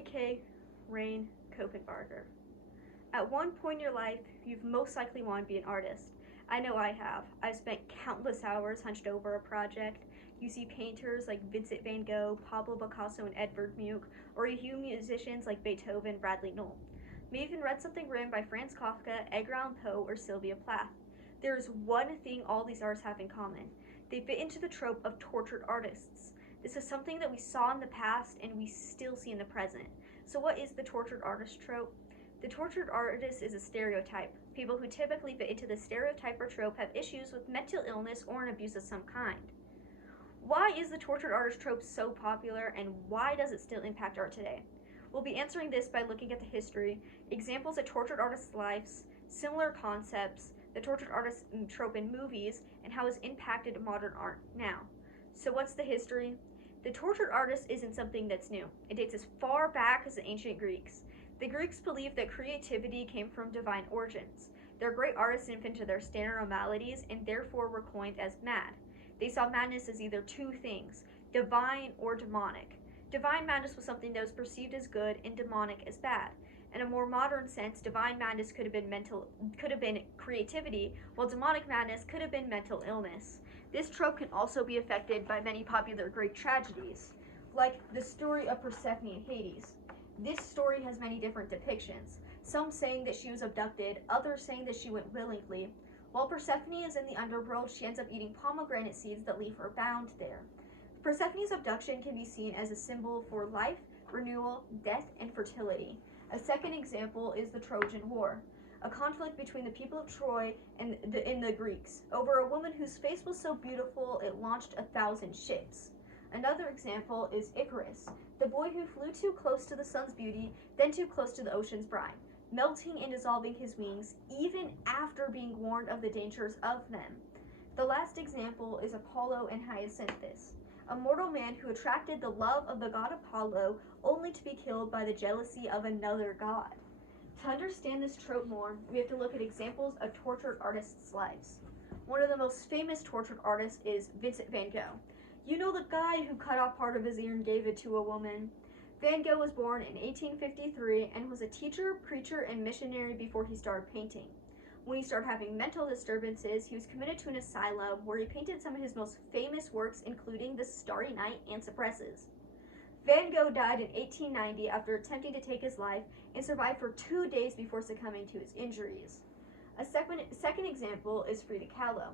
aka Rayne Copenbarger. At one point in your life, you've most likely wanted to be an artist. I know I have. I've spent countless hours hunched over a project. You see painters like Vincent van Gogh, Pablo Picasso, and Edvard Munch, or you hear musicians like Beethoven, Bradley Nowell. You may even read something written by Franz Kafka, Edgar Allan Poe, or Sylvia Plath. There is one thing all these artists have in common. They fit into the trope of tortured artists. This is something that we saw in the past and we still see in the present. So what is the tortured artist trope? The tortured artist is a stereotype. People who typically fit into the stereotype or trope have issues with mental illness or an abuse of some kind. Why is the tortured artist trope so popular, and why does it still impact art today? We'll be answering this by looking at the history, examples of tortured artists' lives, similar concepts, the tortured artist trope in movies, and how it's impacted modern art now. So what's the history? The tortured artist isn't something that's new. It dates as far back as the ancient Greeks. The Greeks believed that creativity came from divine origins. Their great artists invented their standard maladies and therefore were coined as mad. They saw madness as either two things, divine or demonic. Divine madness was something that was perceived as good and demonic as bad. In a more modern sense, divine madness could have been creativity, while demonic madness could have been mental illness. This trope can also be affected by many popular Greek tragedies, like the story of Persephone in Hades. This story has many different depictions, some saying that she was abducted, others saying that she went willingly. While Persephone is in the underworld, she ends up eating pomegranate seeds that leave her bound there. Persephone's abduction can be seen as a symbol for life, renewal, death, and fertility. A second example is the Trojan War, a conflict between the people of Troy and the Greeks over a woman whose face was so beautiful it launched 1,000 ships. Another example is Icarus, the boy who flew too close to the sun's beauty, then too close to the ocean's brine, melting and dissolving his wings even after being warned of the dangers of them. The last example is Apollo and Hyacinthus, a mortal man who attracted the love of the god Apollo only to be killed by the jealousy of another god. To understand this trope more, we have to look at examples of tortured artists' lives. One of the most famous tortured artists is Vincent van Gogh. You know, the guy who cut off part of his ear and gave it to a woman. Van Gogh was born in 1853 and was a teacher, preacher, and missionary before he started painting. When he started having mental disturbances, he was committed to an asylum where he painted some of his most famous works, including The Starry Night and Cypresses. Van Gogh died in 1890 after attempting to take his life and survived for 2 days before succumbing to his injuries. A second example is Frida Kahlo.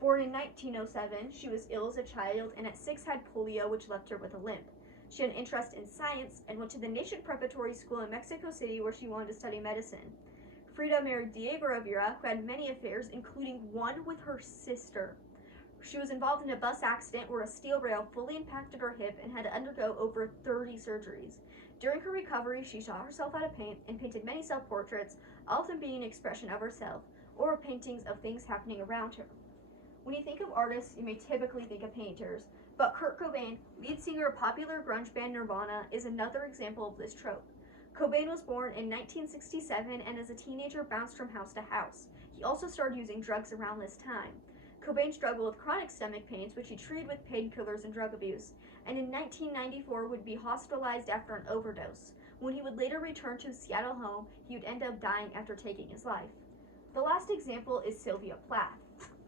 Born in 1907, she was ill as a child and at 6 had polio, which left her with a limp. She had an interest in science and went to the Nation Preparatory School in Mexico City where she wanted to study medicine. Frida married Diego Rivera, who had many affairs, including one with her sister. She was involved in a bus accident where a steel rail fully impacted her hip and had to undergo over 30 surgeries. During her recovery, she taught herself how to paint and painted many self-portraits, often being an expression of herself, or paintings of things happening around her. When you think of artists, you may typically think of painters, but Kurt Cobain, lead singer of popular grunge band Nirvana, is another example of this trope. Cobain was born in 1967 and as a teenager bounced from house to house. He also started using drugs around this time. Cobain struggled with chronic stomach pains, which he treated with painkillers and drug abuse, and in 1994 would be hospitalized after an overdose. When he would later return to his Seattle home, he would end up dying after taking his life. The last example is Sylvia Plath,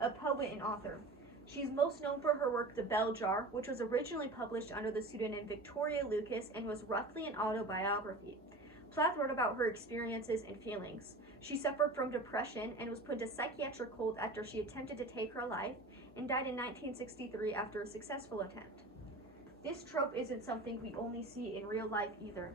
a poet and author. She is most known for her work The Bell Jar, which was originally published under the pseudonym Victoria Lucas and was roughly an autobiography. Plath wrote about her experiences and feelings. She suffered from depression and was put into psychiatric hold after she attempted to take her life and died in 1963 after a successful attempt. This trope isn't something we only see in real life either.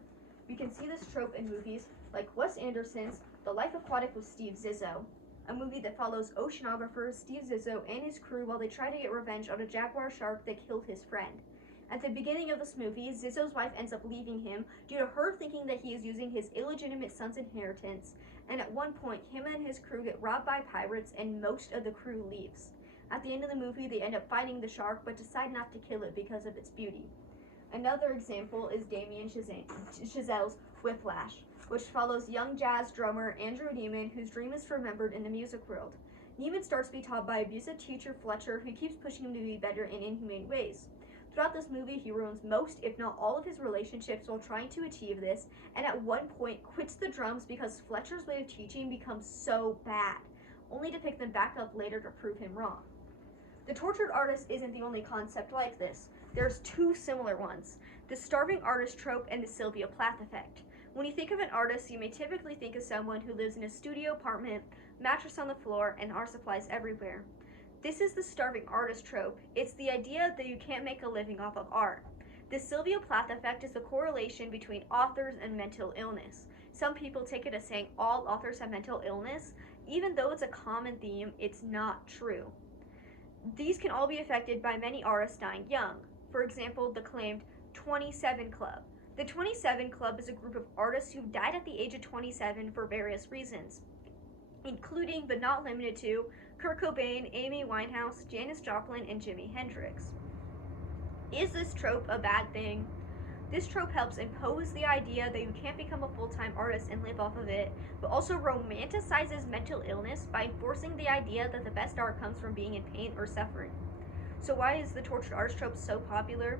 We can see this trope in movies like Wes Anderson's The Life Aquatic with Steve Zissou, a movie that follows oceanographer Steve Zissou and his crew while they try to get revenge on a jaguar shark that killed his friend. At the beginning of this movie, Zissou's wife ends up leaving him due to her thinking that he is using his illegitimate son's inheritance, and at one point, him and his crew get robbed by pirates and most of the crew leaves. At the end of the movie, they end up fighting the shark but decide not to kill it because of its beauty. Another example is Damien Chazelle's Whiplash, which follows young jazz drummer Andrew Neiman, whose dream is remembered in the music world. Neiman starts to be taught by abusive teacher Fletcher, who keeps pushing him to be better in inhumane ways. Throughout this movie, he ruins most, if not all, of his relationships while trying to achieve this, and at one point quits the drums because Fletcher's way of teaching becomes so bad, only to pick them back up later to prove him wrong. The tortured artist isn't the only concept like this. There's two similar ones, the starving artist trope and the Sylvia Plath effect. When you think of an artist, you may typically think of someone who lives in a studio apartment, mattress on the floor, and art supplies everywhere. This is the starving artist trope. It's the idea that you can't make a living off of art. The Sylvia Plath effect is the correlation between authors and mental illness. Some people take it as saying all authors have mental illness. Even though it's a common theme, it's not true. These can all be affected by many artists dying young. For example, the claimed 27 Club. The 27 Club is a group of artists who died at the age of 27 for various reasons, including but not limited to Kurt Cobain, Amy Winehouse, Janis Joplin, and Jimi Hendrix. Is this trope a bad thing? This trope helps impose the idea that you can't become a full-time artist and live off of it, but also romanticizes mental illness by enforcing the idea that the best art comes from being in pain or suffering. So why is the tortured artist trope so popular?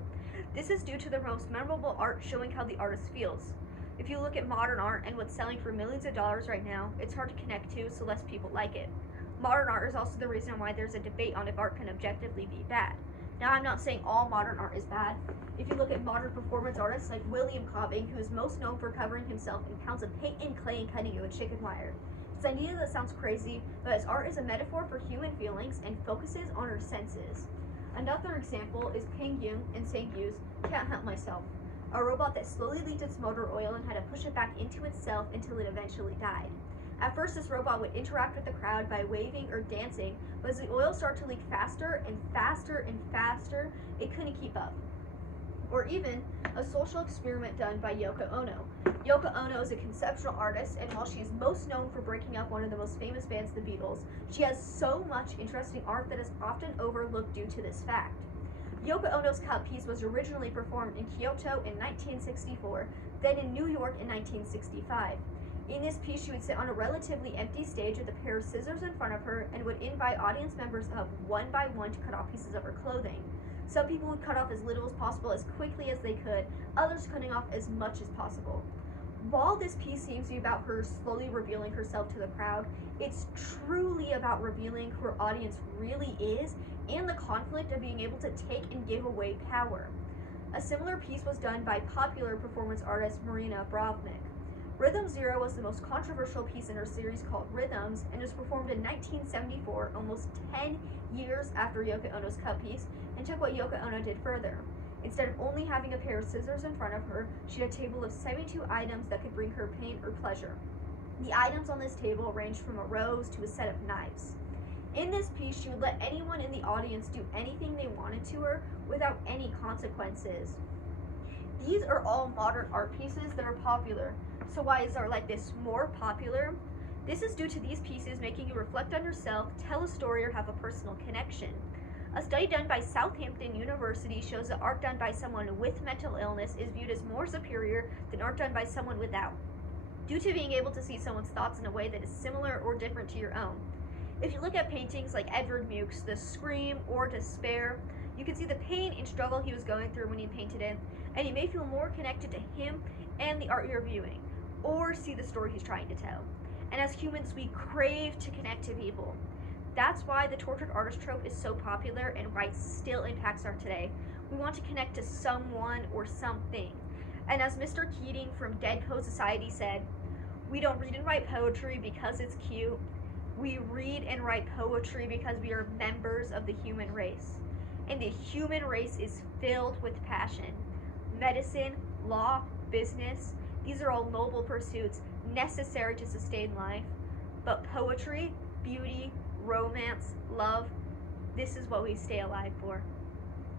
This is due to the most memorable art showing how the artist feels. If you look at modern art and what's selling for millions of dollars right now, it's hard to connect to, so less people like it. Modern art is also the reason why there's a debate on if art can objectively be bad. Now, I'm not saying all modern art is bad. If you look at modern performance artists like William Cobbing, who is most known for covering himself in pounds of paint and clay and cutting it with chicken wire. It's an idea that sounds crazy, but his art is a metaphor for human feelings and focuses on our senses. Another example is Ping Yung and Sang-Yu's Can't Help Myself, a robot that slowly leaked its motor oil and had to push it back into itself until it eventually died. At first, this robot would interact with the crowd by waving or dancing, but as the oil started to leak faster and faster and faster, it couldn't keep up. Or even a social experiment done by Yoko Ono. Yoko Ono is a conceptual artist, and while she is most known for breaking up one of the most famous bands, the Beatles, she has so much interesting art that is often overlooked due to this fact. Yoko Ono's cut piece was originally performed in Kyoto in 1964, then in New York in 1965. In this piece, she would sit on a relatively empty stage with a pair of scissors in front of her and would invite audience members up one by one to cut off pieces of her clothing. Some people would cut off as little as possible as quickly as they could, others cutting off as much as possible. While this piece seems to be about her slowly revealing herself to the crowd, it's truly about revealing who her audience really is and the conflict of being able to take and give away power. A similar piece was done by popular performance artist Marina Brovnik. Rhythm Zero was the most controversial piece in her series called Rhythms and was performed in 1974, almost 10 years after Yoko Ono's cut piece, and took what Yoko Ono did further. Instead of only having a pair of scissors in front of her, she had a table of 72 items that could bring her pain or pleasure. The items on this table ranged from a rose to a set of knives. In this piece, she would let anyone in the audience do anything they wanted to her without any consequences. These are all modern art pieces that are popular. So why is art like this more popular? This is due to these pieces making you reflect on yourself, tell a story, or have a personal connection. A study done by Southampton University shows that art done by someone with mental illness is viewed as more superior than art done by someone without, due to being able to see someone's thoughts in a way that is similar or different to your own. If you look at paintings like Edvard Munch's The Scream or Despair, you can see the pain and struggle he was going through when he painted it, and you may feel more connected to him and the art you're viewing, or see the story he's trying to tell. And as humans, we crave to connect to people. That's why the tortured artist trope is so popular and why it still impacts art today. We want to connect to someone or something. And as Mr. Keating from Dead Poet Society said, we don't read and write poetry because it's cute. We read and write poetry because we are members of the human race. And the human race is filled with passion. Medicine, law, business, these are all noble pursuits necessary to sustain life. But poetry, beauty, romance, love, this is what we stay alive for.